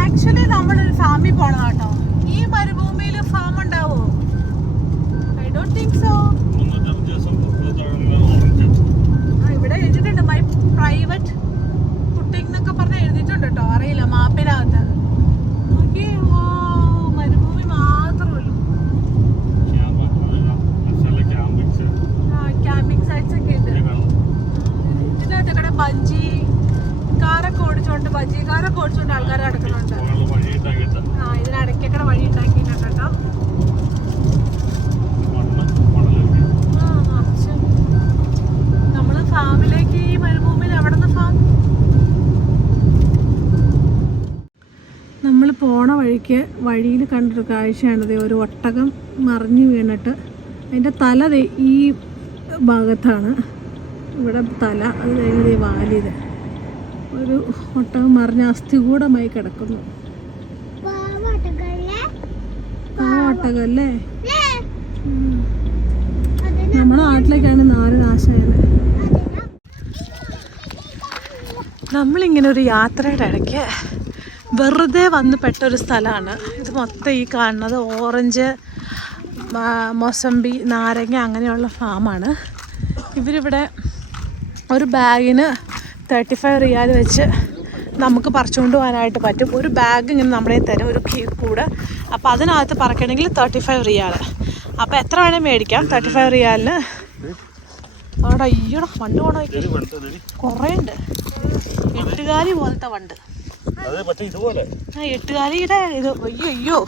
Actually നമ്മളൊരു ഫാമിൽ പോണം കേട്ടോ. ഈ മരുഭൂമിയിൽ ഫാം ഉണ്ടാവോ? I don't think so. ഇവിടെ എഴുതിയിട്ടുണ്ട് മൈ പ്രൈവറ്റ് കുട്ടിംഗ് എന്നൊക്കെ പറഞ്ഞ് എഴുതിയിട്ടുണ്ട് കേട്ടോ. അറിയില്ല മാപ്പിനകത്ത്. മരുഭൂമി മാത്രമല്ലോ. ക്യാമ്പിംഗ് സൈറ്റ്സ് ഒക്കെ ഉണ്ട്. ഇതിനകത്ത് ഇവിടെ ബഞ്ചി കാറൊക്കെ ഓടിച്ചോണ്ട് ആൾക്കാർ നടക്കുന്നുണ്ട്. ഇതിനിടയ്ക്കൊക്കെ വഴി ഉണ്ടാക്കിയിട്ടുണ്ട് കേട്ടോ. നമ്മള് ഫാമിലേക്ക് ഈ മരുഭൂമിയിൽ എവിടെ നിന്ന് ഫാം? നമ്മൾ പോണ വഴിയിൽ കണ്ടൊരു കാഴ്ചയാണിത്. ഒരു ഒട്ടകം മറിഞ്ഞു വീണിട്ട് അതിൻ്റെ തല ഈ ഭാഗത്താണ്. ഇവിടെ തല, അത് കഴിഞ്ഞത് വാലിത്. ഒരു ഒട്ടകം മറിഞ്ഞ അസ്ഥികൂടമായി കിടക്കുന്നു. ഒട്ടകല്ലേ? നമ്മുടെ നാട്ടിലേക്കാണ് നാല് നാശമായത്. നമ്മളിങ്ങനെ ഒരു യാത്രയുടെ ഇടയ്ക്ക് വെറുതെ വന്ന് പെട്ടൊരു സ്ഥലമാണ് ഇത്. മൊത്തം ഈ കാണുന്നത് ഓറഞ്ച്, മൊസമ്പി, നാരങ്ങ അങ്ങനെയുള്ള ഫാമാണ്. ഇവരിവിടെ ഒരു ബാഗിന് 35 റിയാൽ വെച്ച് നമുക്ക് പറിച്ചുകൊണ്ട് പോകാനായിട്ട് പറ്റും. ഒരു ബാഗ് ഇങ്ങനെ നമ്മളെ തരും, ഒരു കൂടെ. അപ്പോൾ അതിനകത്ത് പറക്കണമെങ്കിൽ 35 റിയാൽ. അപ്പോൾ എത്ര വേണേൽ മേടിക്കാം 35 റിയാലിന്. അവിടെ അയ്യോടാ വണ്ട് പോണോ? കുറേ ഉണ്ട്. 8 കാലി പോലത്തെ വണ്ട്. 8 കാലിയുടെ ഇത്. അയ്യോ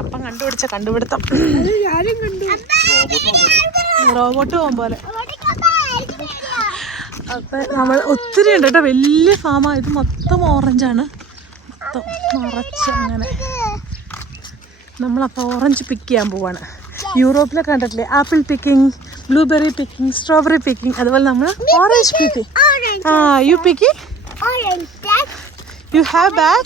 അപ്പം കണ്ടുപിടുത്തം റോബോട്ട് പോകും പോലെ. അപ്പം നമ്മൾ ഒത്തിരി ഉണ്ട് കേട്ടോ. വലിയ ഫാമാണ് ഇത്. മൊത്തം ഓറഞ്ചാണ്, മൊത്തം നിറച്ച്. അങ്ങനെ നമ്മളപ്പോൾ ഓറഞ്ച് പിക്ക് ചെയ്യാൻ പോവാണ്. യൂറോപ്പിലൊക്കെ കണ്ടിട്ടില്ലേ apple picking, blueberry picking, strawberry picking. അതുപോലെ നമ്മൾ orange picking. You picking? You have bag?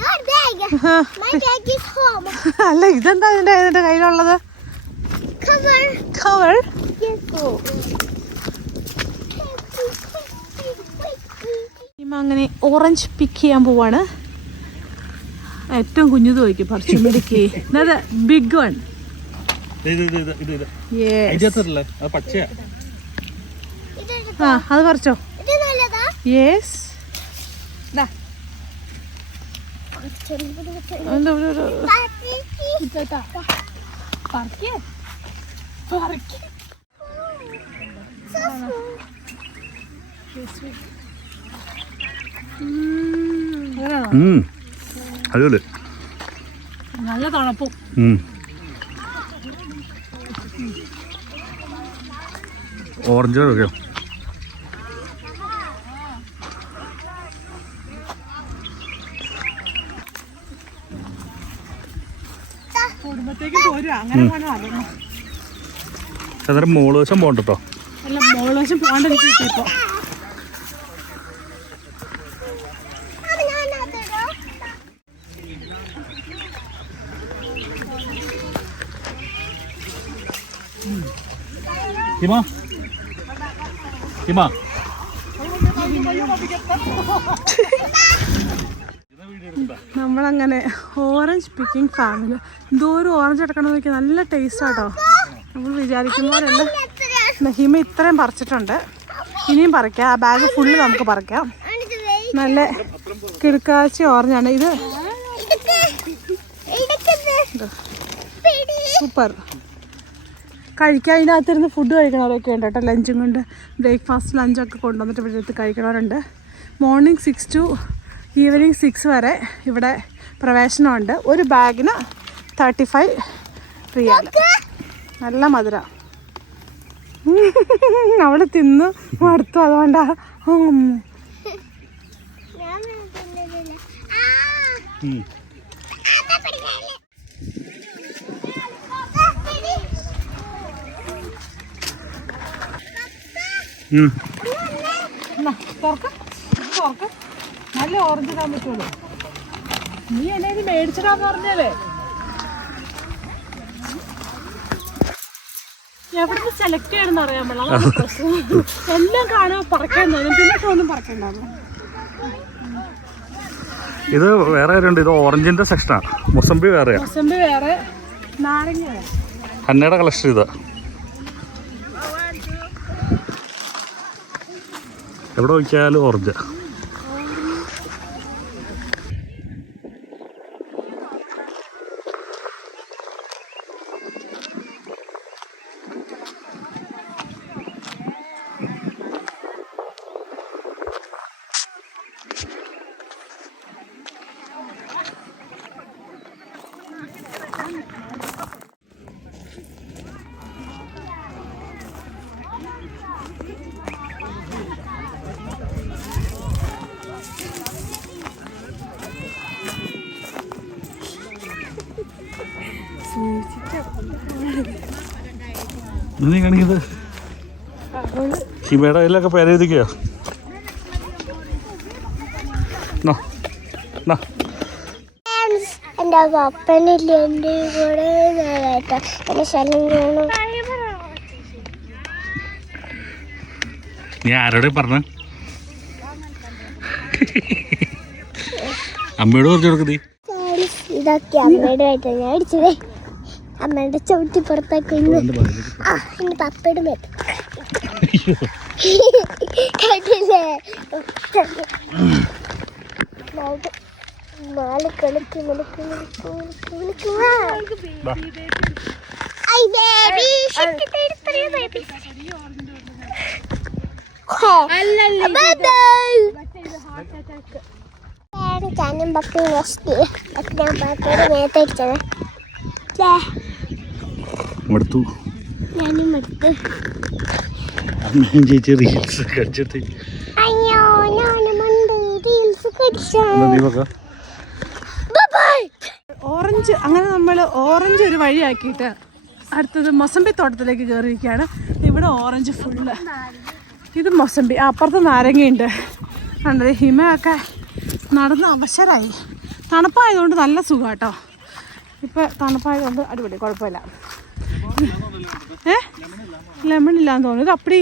Not bag. My bag is home. അല്ല ഇതെന്താ ഇതിന്റെ കയ്യിലുള്ളത്? Cover? Yes. അങ്ങനെ ഓറഞ്ച് പിക്ക് ചെയ്യാൻ പോവാണ്. ഏറ്റവും കുഞ്ഞത് നോക്കി പറിച്ചു മേടിക്കേ. Big one. അത് പറിച്ചോ? യെസ്. നല്ല തണുപ്പും. ഓറഞ്ച് കളറൊക്കെയോ? അന്നേരം മോള് വശം പോകണ്ടോ? അല്ല മോള് വശം പോകാണ്ടിരിക്കും. ഇപ്പോൾ നമ്മളങ്ങനെ ഓറഞ്ച് പിക്കിംഗ് ഫാമില് എന്തോരം ഓറഞ്ച് എടുക്കണമെന്ന് നോക്കി. നല്ല ടേസ്റ്റാട്ടോ. നമ്മൾ വിചാരിക്കുമ്പോഴല്ല. ഹിമ ഇത്രയും പറിച്ചിട്ടുണ്ട്, ഇനിയും പറിക്കാം. ആ ബാഗ് ഫുള്ള് നമുക്ക് പറിക്കാം. നല്ല കിടുക്കാച്ചി ഓറഞ്ചാണ് ഇത്. സൂപ്പർ. കഴിക്കാൻ ഇതിനകത്തിരുന്ന് ഫുഡ് കഴിക്കണവരൊക്കെ ഉണ്ട് കേട്ടോ. ലഞ്ചും കൊണ്ട് ബ്രേക്ക്ഫാസ്റ്റ് ലഞ്ചൊക്കെ കൊണ്ടുവന്നിട്ട് ഇവിടെ അടുത്ത് കഴിക്കണവരുണ്ട്. മോർണിംഗ് 6 to ഈവനിങ് 6 വരെ ഇവിടെ പ്രവേശനമുണ്ട്. ഒരു ബാഗിന് 35 റിയാൽ. നല്ല മധുര. അവള് തിന്നു മടുത്തു, അതുകൊണ്ടാ. നല്ല ഓറഞ്ച് ഇടാൻ പറ്റുള്ളൂ. നീ എന്നെ ഇത് മേടിച്ചിടാന്ന് പറഞ്ഞാലേ എവിടുന്ന് സെലക്ട് ചെയ്യണമെന്ന് അറിയാൻ പാടില്ല. എല്ലാം കാണുമ്പോൾ പറക്കാൻ തോന്നും, പിന്നെ തോന്നും പറക്കണ്ടാവും. ഇത് വേറെ കാര്യമുണ്ട്, ഇത് ഓറഞ്ചിന്റെ സെക്ഷനാണ്. മൊസംബി വേറെയാ. മൊസംബി വേറെ, നാരങ്ങ വേറെ. ഹന്നയുടെ കളക്ഷൻ ഇതാ. എവിടെ നോക്കിയാലും ഓറഞ്ച്. നീ കാണിക്കുന്നത് ഹിമയുടെ കയ്യിലൊക്കെ പേരെഴുതിക്കോ. എൻ്റെ പപ്പനില്ല എൻ്റെ കൂടെ കേട്ടോ എൻ്റെ ശല്യം ചെയ്യണം. നീ ആരോടെ പറഞ്ഞ? അമ്മയോട് പറഞ്ഞു കൊടുക്കുന്നേ. ഇതൊക്കെ അമ്മയുടെ ആയിട്ട് ഞാൻ അടിച്ചതേ. അമ്മയുടെ ചവിട്ടി പുറത്താക്കി എൻ്റെ പപ്പയുടെ മേത്ത് കേട്ടില്ലേ? നാല് കളിക്ക് മിളുക്ക് മിളുക്ക് മിളുക്ക് മിളുക്ക് ഞാനും പപ്പയും വസ്തു ഞാൻ പപ്പയുടെ മേത്തടിച്ചത്. ഞാനും എടുത്ത് ചേച്ചി റീൽസ് കഴിച്ചിട്ട് അയ്യോ ഞാനുമുണ്ട് റീൽസ് കടിച്ചാ. ഓറഞ്ച്, അങ്ങനെ നമ്മൾ ഓറഞ്ച് ഒരു വഴിയാക്കിയിട്ട് അടുത്തത് മൊസംബി തോട്ടത്തിലേക്ക് കയറിയിരിക്കുകയാണ്. ഇവിടെ ഓറഞ്ച് ഫുള്ള്. ഇത് മൊസംബി, അപ്പുറത്ത് നാരങ്ങയുണ്ട്. കണ്ടത് ഹിമയൊക്കെ നടന്ന് അവശരായി. തണുപ്പായതുകൊണ്ട് നല്ല സുഖം കേട്ടോ. ഇപ്പം തണുപ്പായതുകൊണ്ട് അടിപൊളി, കുഴപ്പമില്ല. ലെമൺ ഇല്ലാന്ന് തോന്നുന്നു. ഇത് അപ്പടി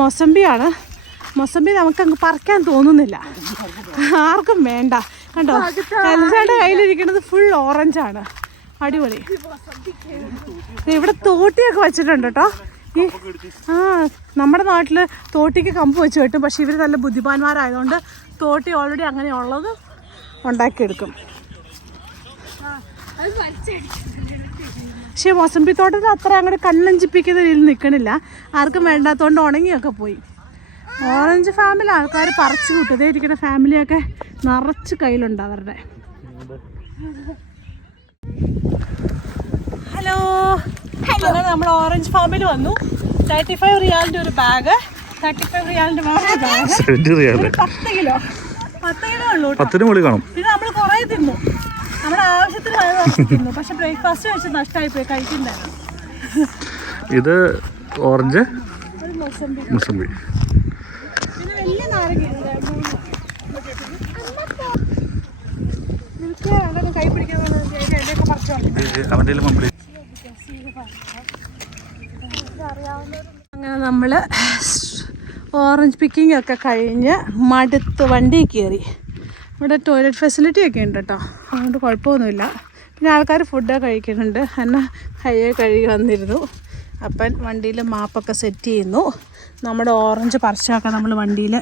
മൊസംബിയാണ്. മൊസംബി നമുക്കങ്ങ് പറിക്കാൻ തോന്നുന്നില്ല, ആർക്കും വേണ്ട. കണ്ടോ, എല്ലാവരുടെ കയ്യിലിരിക്കുന്നത് ഫുൾ ഓറഞ്ചാണ്. അടിപൊളി. ഇവിടെ തോട്ടിയൊക്കെ വെച്ചിട്ടുണ്ട് കേട്ടോ. ഈ നമ്മുടെ നാട്ടിൽ തോട്ടിക്ക് കമ്പ് വെച്ച് കിട്ടും. പക്ഷെ ഇവർ നല്ല ബുദ്ധിമാന്മാരായതുകൊണ്ട് തോട്ടി ഓൾറെഡി അങ്ങനെയുള്ളത് ഉണ്ടാക്കിയെടുക്കും. പക്ഷേ മൊസംബി തോട്ടത്തിൽ അത്ര അങ്ങോട്ട് കണ്ണഞ്ചിപ്പിക്കുന്ന രീതിയിൽ നിൽക്കണില്ല. ആർക്കും വേണ്ടാത്തതുകൊണ്ട് ഉണങ്ങിയൊക്കെ പോയി. ഓറഞ്ച് ഫാമിൽ ആൾക്കാർ പറിച്ചു കൂട്ടും. ഇതേ ഇരിക്കുന്ന ഫാമിലിയൊക്കെ നിറച്ച് കയ്യിലുണ്ട് അവരുടെ. ഹലോ, അങ്ങനെ നമ്മൾ ഓറഞ്ച് ഫാമിൽ വന്നു. 35 റിയാലിൻ്റെ ഒരു ബാഗ്, 35 റിയാലിൻ്റെ വേറെ ബാഗ്, 10 കിലോ 10 കിലോ ഉള്ളൂ. 10 മുകളിൽ കാണും. ഇത് നമ്മൾ കുറേ തിന്നു, നമ്മുടെ ആവശ്യത്തിന് തിന്നു. പക്ഷെ ബ്രേക്ക്ഫാസ്റ്റ് കഴിച്ച് നഷ്ടമായിപ്പോയി, കഴിക്കണ്ടായിരുന്നു. ഇത് ഓറഞ്ച്, ഒരു മൊസംബി. പിന്നെ വലിയ നാരങ്ങ കൈ പിടിക്കാൻ അങ്ങനെ നമ്മൾ ഓറഞ്ച് പിക്കിംഗ് ഒക്കെ കഴിഞ്ഞ് മടുത്ത് വണ്ടി കയറി. ഇവിടെ ടോയ്ലറ്റ് ഫെസിലിറ്റി ഒക്കെ ഉണ്ട് കേട്ടോ, അതുകൊണ്ട് കുഴപ്പമൊന്നുമില്ല. പിന്നെ ആൾക്കാർ ഫുഡൊക്കെ കഴിക്കുന്നുണ്ട്. എന്നാൽ കയ്യെ കഴുകി വന്നിരുന്നു. അപ്പം വണ്ടിയിൽ മാപ്പൊക്കെ സെറ്റ് ചെയ്യുന്നു. നമ്മുടെ ഓറഞ്ച് പറിച്ചൊക്കെ നമ്മൾ വണ്ടിയിൽ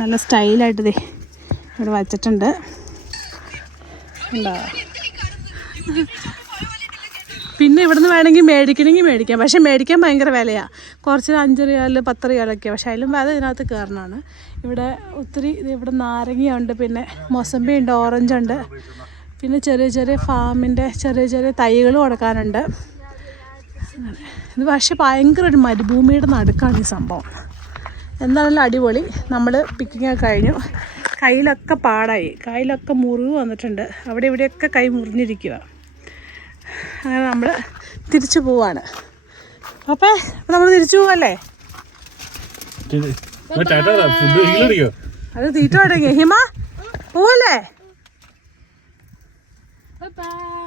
നല്ല സ്റ്റൈലായിട്ട് ദേ ഇവിടെ വച്ചിട്ടുണ്ട്. ഉണ്ടോ? പിന്നെ ഇവിടുന്ന് വേണമെങ്കിൽ മേടിക്കാം. പക്ഷേ മേടിക്കാൻ ഭയങ്കര വിലയാണ്. കുറച്ച് 5 റിയാല് 10 റിയാലൊക്കെയാണ്. പക്ഷേ അതിലും വില ഇതിനകത്ത് കയറണമാണ്. ഇവിടെ ഒത്തിരി ഇവിടെ നാരങ്ങയുണ്ട്, പിന്നെ മൊസംബി ഉണ്ട്, ഓറഞ്ച് ഉണ്ട്, പിന്നെ ചെറിയ ചെറിയ ഫാമിൻ്റെ ചെറിയ ചെറിയ തൈകൾ കൊടുക്കാനുണ്ട്. ഇത് പക്ഷേ ഭയങ്കര ഒരു മരുഭൂമിയുടെ നടുക്കാണ് ഈ സംഭവം. എന്താണെങ്കിലും അടിപൊളി. നമ്മൾ പിക്കിങ് ഒക്കെ കഴിഞ്ഞു. കയ്യിലൊക്കെ പാടായി, കയ്യിലൊക്കെ മുറിവ് വന്നിട്ടുണ്ട്. അവിടെ ഇവിടെയൊക്കെ കൈ മുറിഞ്ഞിരിക്കുക. അങ്ങനെ നമ്മൾ തിരിച്ചു പോവാണ്. അപ്പം നമ്മൾ തിരിച്ചു പോവല്ലേ? അത് തീറ്റ തുടങ്ങി. ഹിമ പോവല്ലേ? Bye bye.